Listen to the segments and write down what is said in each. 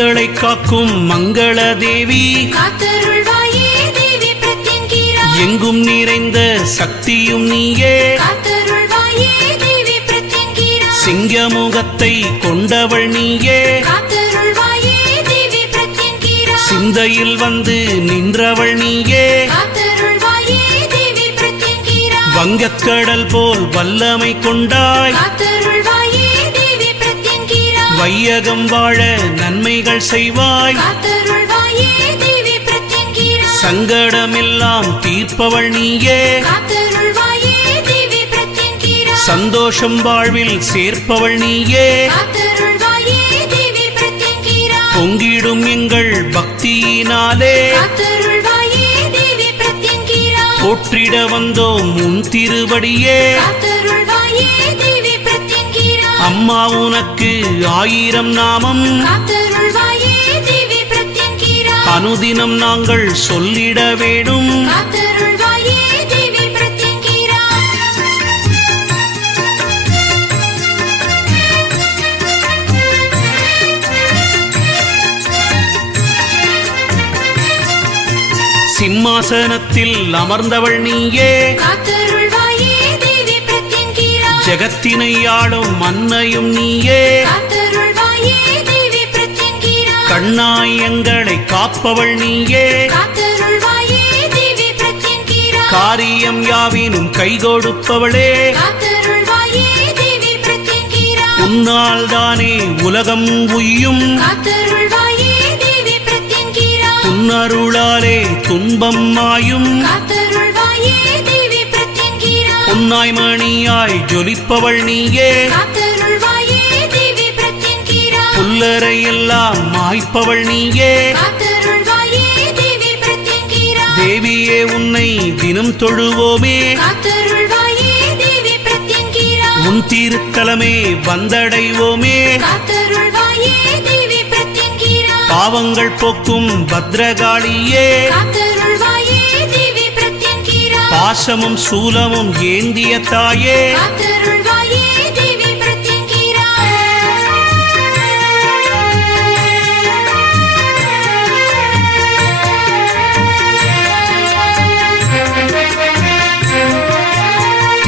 எங்களை காக்கும் மங்கள தேவி காத்தருள்வாயே தேவி பிரத்யங்கிரா எங்கும் நிறைந்த சக்தியும் நீயே காத்தருள்வாயே தேவி பிரத்யங்கிரா சிங்கமுகத்தை கொண்டவள் நீயே காத்தருள்வாயே தேவி பிரத்யங்கிரா சிந்தையில் வந்து நின்றவள் நீயே காத்தருள்வாயே தேவி பிரத்யங்கிரா வங்கக்கடல் போல் வல்லமை கொண்டாய் காத்தருள்வாயே தேவி பிரத்யங்கிரா வையகம் வாழ நன்மைகள் செய்வாய் காத்தருள்வாயே தேவி பிரத்யங்கிரா சங்கடமெல்லாம் தீர்ப்பவள் நீயே காத்தருள்வாயே தேவி பிரத்யங்கிரா சந்தோஷம் வாழ்வில் சேர்ப்பவள் நீயே காத்தருள்வாயே தேவி பிரத்யங்கிரா பொங்கிடும் எங்கள் பக்தியினாலே காத்தருள்வாயே தேவி பிரத்யங்கிரா போற்றிட வந்தோம் உன் திருவடியே காத்தருள்வாயே தேவி பிரத்யங்கிரா அம்மா உனக்கு 1000 நாமம் காத்தருள்வாயே தேவி பிரத்யங்கிரா அனுதினம் நாங்கள் சொல்லிட வேணும் காத்தருள்வாயே தேவி பிரத்யங்கிரா சிம்மாசனத்தில் அமர்ந்தவள் நீயே காத்தருள்வாயே தேவி பிரத்யங்கிரா ஜெகத்தினை ஆளும் மன்னையும் நீயே காத்தருள்வாயே தேவி பிரத்யங்கிரா கண்ணாய் எங்களை காப்பவள் நீயே காத்தருள்வாயே தேவி பிரத்யங்கிரா காரியம் யாவினும் கை கொடுப்பவளே காத்தருள்வாயே தேவி பிரத்யங்கிரா உன்னால் தானே உலகம் உய்யும் காத்தருள்வாயே தேவி பிரத்யங்கிரா உன்னருளாலே துன்பம் மாயும் காத்தருள்வாயே தேவி பிரத்யங்கிரா உன்னாய் மணியாய் ஜொலிப்பவள் நீயே காத்தருள்வாயே தேவி பிரத்யங்கிரா புல்லரை எல்லாம் மாய்ப்பவள் நீயே காத்தருள்வாயே தேவி பிரத்யங்கிரா தேவியே உன்னை தினம் தொழுவோமே காத்தருள்வாயே தேவி பிரத்யங்கிரா உன் திருத்தலமே வந்தடைவோமே காத்தருள்வாயே தேவி பிரத்யங்கிரா பாவங்கள் போக்கும் பத்ரகாளியே காத்தருள்வாயே தேவி பிரத்யங்கிரா பாசமும் சூலமும் ஏந்திய தாயே காத்தருள்வாயே தேவி பிரத்யங்கிரா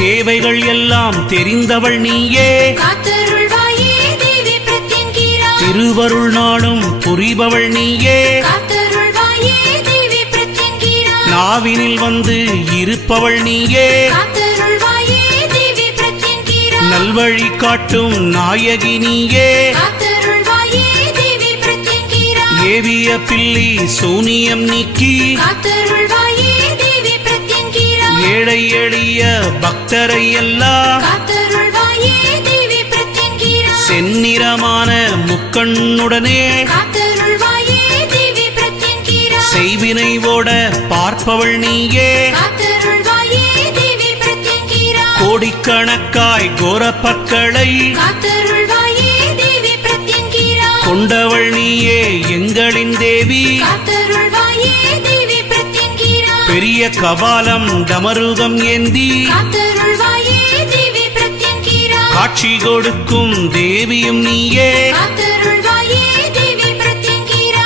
தேவைகள் எல்லாம் தெரிந்தவள் நீயே காத்தருள்வாயே தேவி பிரத்யங்கிரா திருவருள் நாளும் புரிபவள் நீயே காத்தருள்வாயே தேவி பிரத்யங்கிரா நாவினில் வந்து இருப்பவள் நீயே காத்தருள்வாயே தேவி பிரத்யங்கிரா நல்வழி காட்டும் நாயகி நீயே காத்தருள்வாயே தேவி பிரத்யங்கிரா ஏவிய பில்லி சூனியம் நீக்கி காத்தருள்வாயே தேவி பிரத்யங்கிரா ஏழை எளிய பக்தரை எல்லாம் காத்தருள்வாயே தேவி பிரத்யங்கிரா செந்நிறமான முக்கண்ணுடனே காத்தருள்வாயே தேவி பிரத்யங்கிரா செய்வினை ஓட பார்ப்பவள் நீயே காத்தருள்வாயே தேவி பிரத்யங்கிரா கோடிக்கணக்காய் கோரப்பற்களை காத்தருள்வாயே தேவி பிரத்யங்கிரா கொண்டவள் நீயே எங்களின் தேவி காத்தருள்வாயே தேவி பிரத்யங்கிரா பெரிய கபாலம் டமருகம் ஏந்தி காத்தருள்வாயே தேவி பிரத்யங்கிரா காட்சி கொடுக்கும் தேவியும் நீயே காத்தருள்வாயே தேவி பிரத்யங்கிரா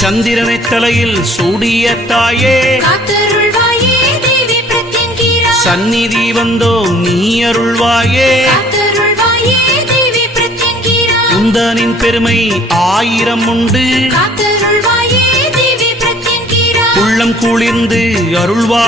சந்திரனை தலையில் சூடிய தாயே காத்தருள்வாயே தேவி பிரத்யங்கிரா சந்நிதி வந்தோம் நீ அருள்வாயே காத்தருள்வாயே தேவி பிரத்யங்கிரா உந்தனின் பெருமை 1000 உண்டு காத்தருள்வாயே தேவி பிரத்யங்கிரா உள்ளம் குளிர்ந்து அருள்வாய்